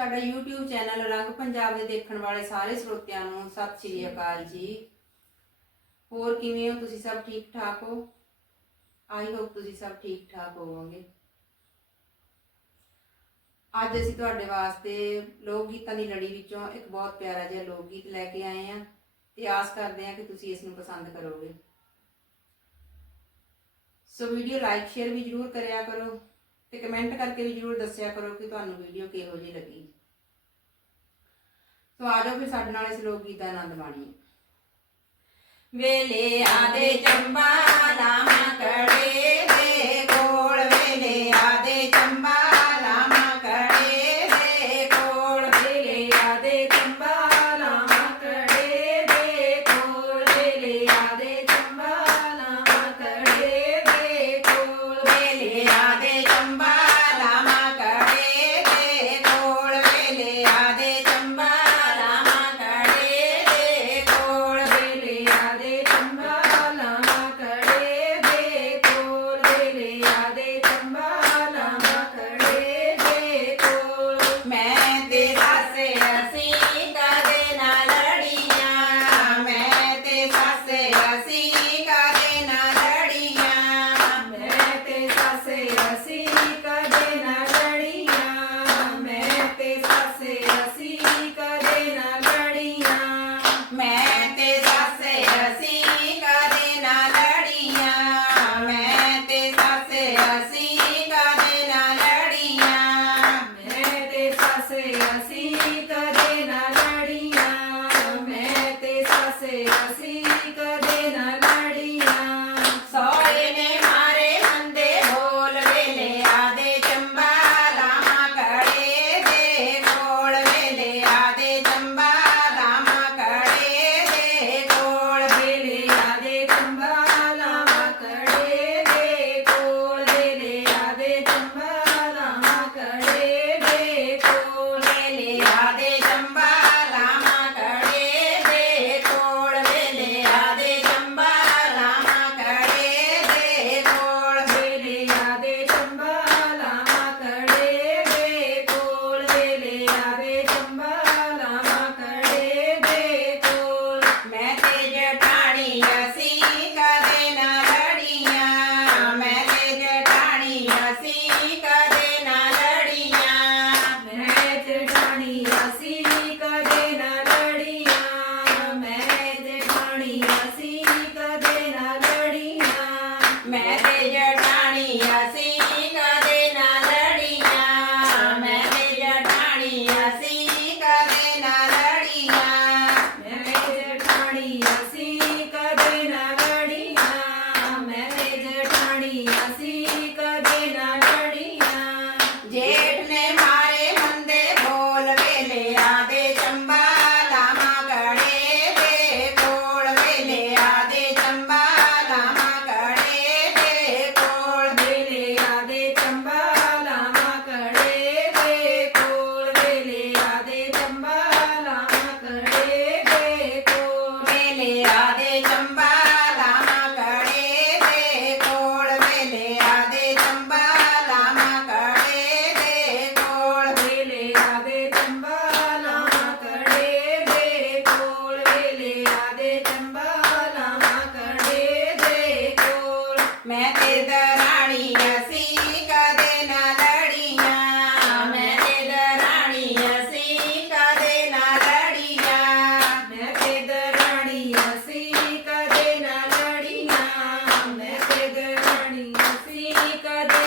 ਸਾਡਾ YouTube channel ਰੰਗ ਪੰਜਾਬ ਦੇ ਦੇਖਣ ਵਾਲੇ ਸਾਰੇ ਸਰੋਤਿਆਂ ਨੂੰ ਸਤਿ ਸ੍ਰੀ ਅਕਾਲ ਜੀ। ਹੋਰ ਕਿਵੇਂ ਹੋ? ਤੁਸੀਂ ਸਭ ਠੀਕ ਠਾਕ ਹੋ? ਆਈ ਹੋਪ ਤੁਸੀਂ ਸਭ ਠੀਕ ਠਾਕ ਹੋਵੋਗੇ। ਅੱਜ ਅਸੀਂ ਤੁਹਾਡੇ ਵਾਸਤੇ ਲੋਕ ਗੀਤਾਂ ਦੀ ਲੜੀ ਵਿੱਚੋਂ ਇੱਕ ਬਹੁਤ ਪਿਆਰਾ ਜਿਹਾ ਲੋਕ ਗੀਤ ਲੈ ਕੇ ਆਏ ਹਾਂ ਤੇ ਆਸ ਕਰਦੇ ਹਾਂ ਕਿ ਤੁਸੀਂ ਇਸ ਨੂੰ ਪਸੰਦ ਕਰੋਗੇ। ਸੋ ਵੀਡੀਓ ਲਾਈਕ ਸ਼ੇਅਰ ਵੀ ਜ਼ਰੂਰ ਕਰਿਆ ਕਰੋ। ਤੇ ਕਮੈਂਟ ਕਰਕੇ ਵੀ ਜਰੂਰ ਦੱਸਿਆ ਕਰੋ ਕਿ ਤੁਹਾਨੂੰ ਵੀਡੀਓ ਕਿਹੋ ਜਿਹੀ ਲੱਗੀ। ਸੋ ਆ ਜਾਓ ਫਿਰ ਸਾਡੇ ਨਾਲ ਇਸ ਲੋਕ ਗੀਤ ਦਾ ਆਨੰਦ ਮਾਣੀਏ। ਵੇਲੇ ਆਦੇ ਚੰਬਾ ਨਾਮ ਕੜੇ nací. ਮੈਂ ਤੇ ਦਰਾਣੀਆਂ ਸੀ, ਕਦੇ ਨਾ ਲੜੀਆਂ। ਮੈਂ ਤੇ ਦਰਾਣੀਆਂ ਸੀ, ਕਦੇ ਨਾ ਲੜੀਆਂ। ਮੈਂ ਤੇ ਦਰਾਣੀਆਂ ਸੀ, ਕਦੇ ਨਾ ਲੜੀਆਂ। ਮੈਂ ਤੇ ਦਰਾਣੀਆਂ ਸੀ, ਕਦੇ